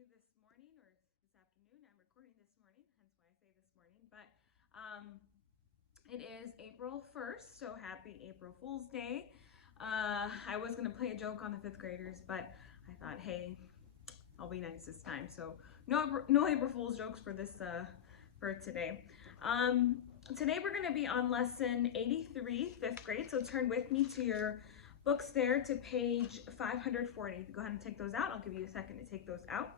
you this morning or this afternoon. I'm recording this morning, hence why I say this morning. But it is April 1st, so happy April Fool's Day. I was going to play a joke on the fifth graders, but I thought, hey, I'll be nice this time. So no April Fool's jokes for this for today. Today we're going to be on lesson 83, fifth grade. So turn with me to your books there to page 540. Go ahead and take those out. I'll give you a second to take those out.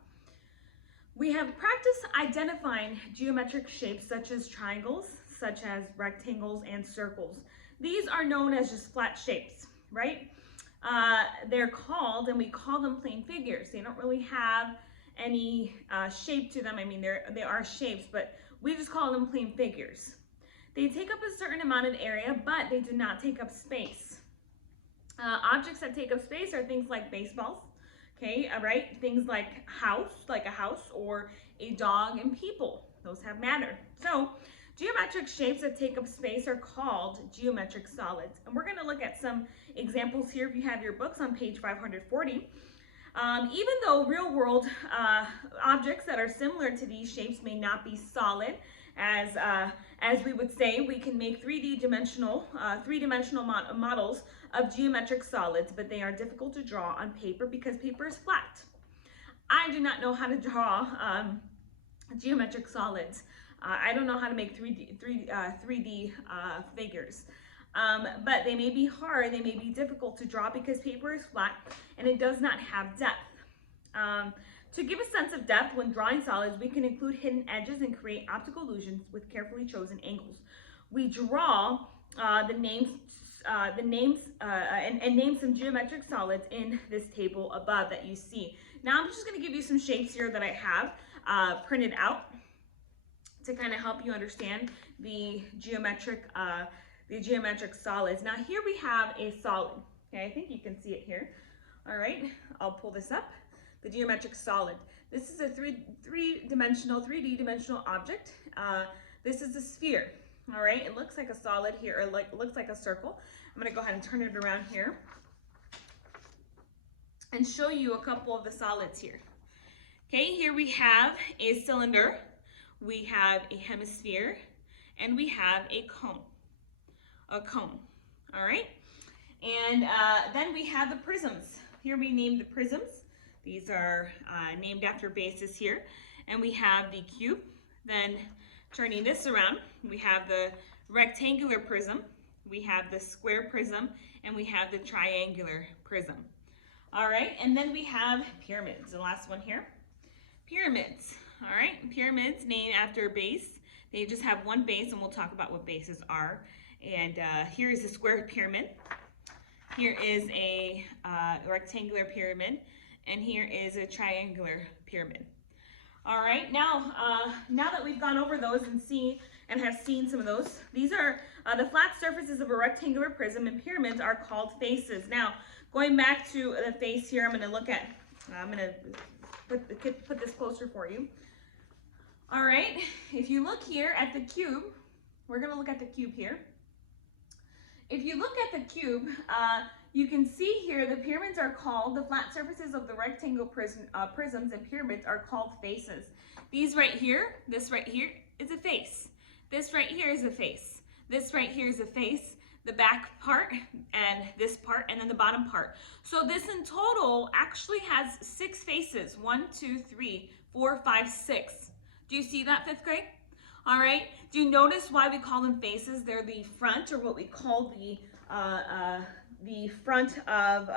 We have practiced identifying geometric shapes such as triangles, such as rectangles and circles. These are known as just flat shapes, right? They're called, and we call them plane figures. They don't really have any shape to them. I mean, they are shapes, but we just call them plane figures. They take up a certain amount of area, but they do not take up space. Objects that take up space are things like baseballs, okay, all right, things like a house, or a dog and people. Those have matter. So geometric shapes that take up space are called geometric solids. And we're going to look at some examples here if you have your books on page 540. Even though real world objects that are similar to these shapes may not be solid, as we would say, we can make three-dimensional models of geometric solids, but they are difficult to draw on paper because paper is flat. I do not know how to draw geometric solids. I don't know how to make 3D figures. But they may be hard, they may be difficult to draw because paper is flat and it does not have depth. To give a sense of depth when drawing solids, we can include hidden edges and create optical illusions with carefully chosen angles. We draw and name some geometric solids in this table above that you see. Now I'm just going to give you some shapes here that I have printed out to kind of help you understand the geometric solids. Now here we have a solid. Okay, I think you can see it here. All right, I'll pull this up. The geometric solid. This is a 3D dimensional object. This is a sphere. All right, it looks like a solid here, or looks like a circle. I'm going to go ahead and turn it around here and show you a couple of the solids here. Okay, here we have a cylinder, we have a hemisphere, and we have a cone. All right, and then we have the prisms. Here we name the prisms. These are named after bases here. And we have the cube. Then turning this around, we have the rectangular prism, we have the square prism, and we have the triangular prism. All right, and then we have pyramids, the last one here. Pyramids, all right, pyramids named after a base. They just have one base, and we'll talk about what bases are. And here is a square pyramid. Here is a rectangular pyramid. And here is a triangular pyramid. All right, now that we've gone over those and have seen some of those, these are the flat surfaces of a rectangular prism, and pyramids are called faces. Now, going back to the face here, I'm going to put this closer for you. All right, if you look here at the cube, we're going to look at the cube here. If you look at the cube, you can see here the pyramids are called, the flat surfaces of the rectangle prisms and pyramids are called faces. These right here, this right here is a face. This right here is a face. This right here is a face, the back part, and this part, and then the bottom part. So this in total actually has 6 faces. 1, 2, 3, 4, 5, 6. Do you see that, fifth grade? All right, do you notice why we call them faces? They're the front, or what we call the front of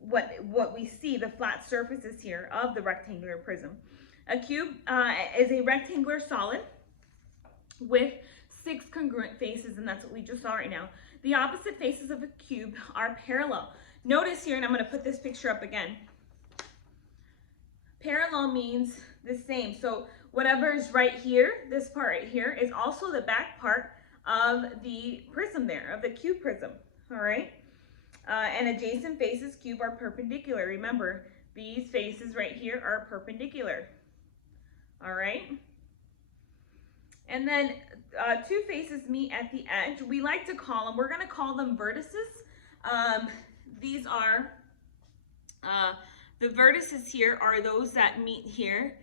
what we see, the flat surfaces here of the rectangular prism. A cube is a rectangular solid with 6 congruent faces, and that's what we just saw right now. The opposite faces of a cube are parallel. Notice here, and I'm going to put this picture up again. Parallel means the same. So whatever is right here, this part right here, is also the back part of the prism there, of the cube prism. All right. And adjacent faces cube are perpendicular. Remember, these faces right here are perpendicular. All right. And then 2 faces meet at the edge. We like to call them, we're going to call them vertices. These are The vertices here are those that meet here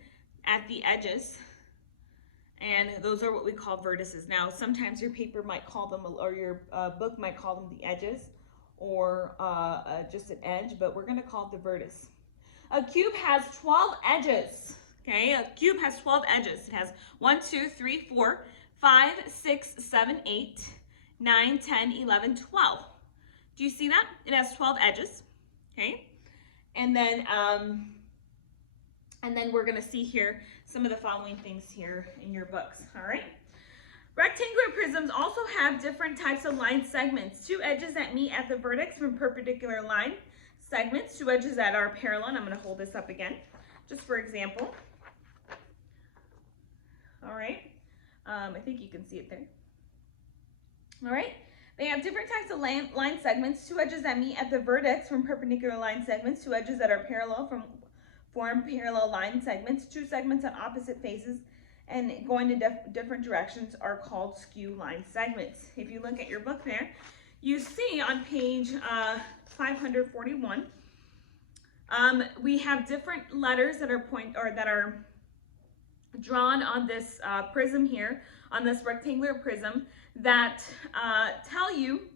at the edges. And those are what we call vertices. Now, sometimes your paper might call them, or your book might call them the edges, or just an edge, but we're gonna call it the vertex. A cube has 12 edges, okay? A cube has 12 edges. It has 1, 2, 3, 4, 5, 6, 7, 8, 9, 10, 11, 12. Do you see that? It has 12 edges, okay? And then we're gonna see here some of the following things here in your books, all right? Rectangular prisms also have different types of line segments. 2 edges that meet at the vertex from perpendicular line segments, 2 edges that are parallel, and I'm gonna hold this up again, just for example. All right, I think you can see it there. All right, they have different types of line segments, 2 edges that meet at the vertex from perpendicular line segments, 2 edges that are parallel form parallel line segments, 2 segments on opposite faces and going to different directions are called skew line segments. If you look at your book there, you see on page 541, we have different letters that are drawn on this prism here, on this rectangular prism, that tell you,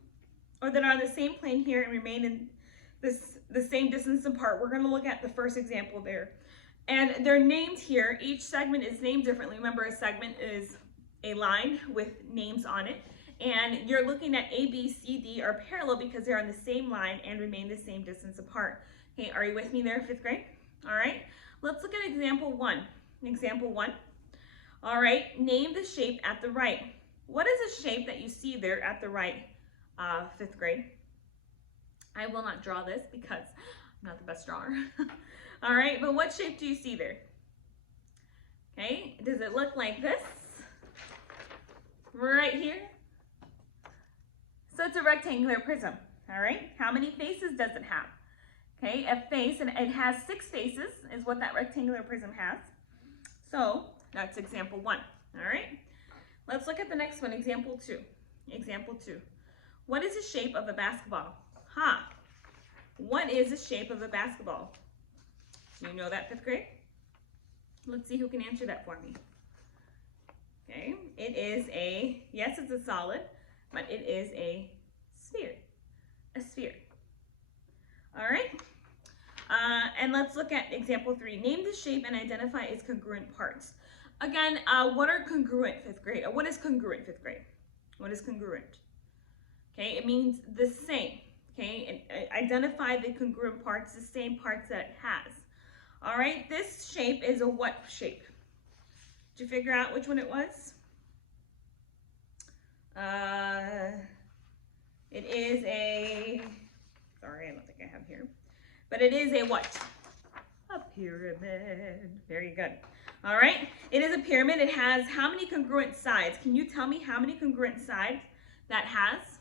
or that are on the same plane here and remain in the same distance apart. We're going to look at the first example there. And they're named here. Each segment is named differently. Remember, a segment is a line with names on it. And you're looking at A, B, C, D are parallel because they're on the same line and remain the same distance apart. Okay, are you with me there, 5th grade? All right, let's look at example 1. Example 1. All right, name the shape at the right. What is a shape that you see there at the right, 5th grade? I will not draw this because I'm not the best drawer. All right, but what shape do you see there? Okay, does it look like this? Right here? So it's a rectangular prism, all right? How many faces does it have? Okay, a face, and it has 6 faces is what that rectangular prism has. So that's example 1, all right? Let's look at the next one, example 2. Example 2. What is the shape of a basketball? What is the shape of a basketball? Do you know that, 5th grade? Let's see who can answer that for me. Okay, it is yes, it's a solid, but it is a sphere. A sphere. All right, and let's look at example 3. Name the shape and identify its congruent parts. Again, what are congruent, 5th grade? What is congruent, 5th grade? What is congruent? Okay, it means the same. Okay, and identify the congruent parts, the same parts that it has. All right, this shape is a what shape? Did you figure out which one it was? It is a, sorry, I don't think I have here, but it is a what? A pyramid. Very good. All right, it is a pyramid. It has how many congruent sides? Can you tell me how many congruent sides that has?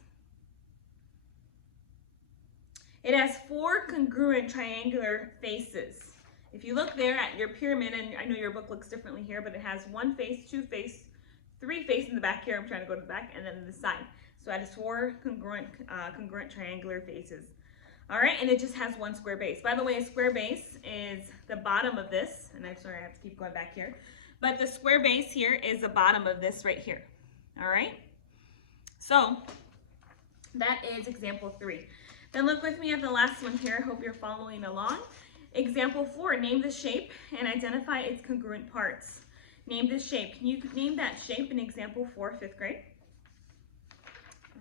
It has 4 congruent triangular faces. If you look there at your pyramid, and I know your book looks differently here, but it has 1 face, 2 face, 3 face in the back here. I'm trying to go to the back, and then the side. So it has 4 congruent triangular faces. All right, and it just has 1 square base. By the way, a square base is the bottom of this, and I'm sorry, I have to keep going back here. But the square base here is the bottom of this right here. All right, so that is example 3. Then look with me at the last one here. I hope you're following along. Example 4, name the shape and identify its congruent parts. Name the shape. Can you name that shape in example 4, 5th grade?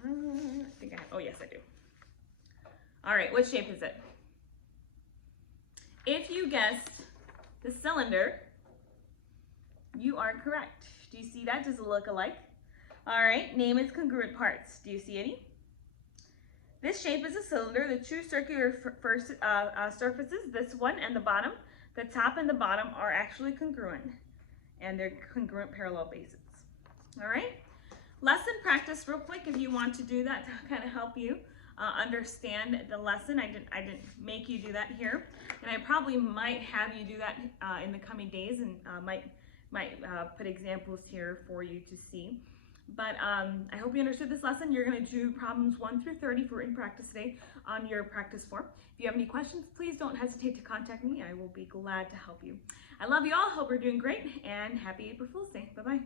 I think I have, oh yes I do. All right, what shape is it? If you guessed the cylinder, you are correct. Do you see that? Does it look alike? All right, name its congruent parts. Do you see any? This shape is a cylinder. The 2 circular surfaces, this one and the bottom, the top and the bottom are actually congruent, and they're congruent parallel bases. All right, lesson practice real quick if you want to do that to kind of help you understand the lesson. I didn't make you do that here, and I probably might have you do that in the coming days, and might put examples here for you to see. But I hope you understood this lesson. You're going to do problems 1 through 30 for in practice today on your practice form. If you have any questions, please don't hesitate to contact me. I will be glad to help you. I love you all. Hope you're doing great, and happy April Fool's Day. Bye-bye.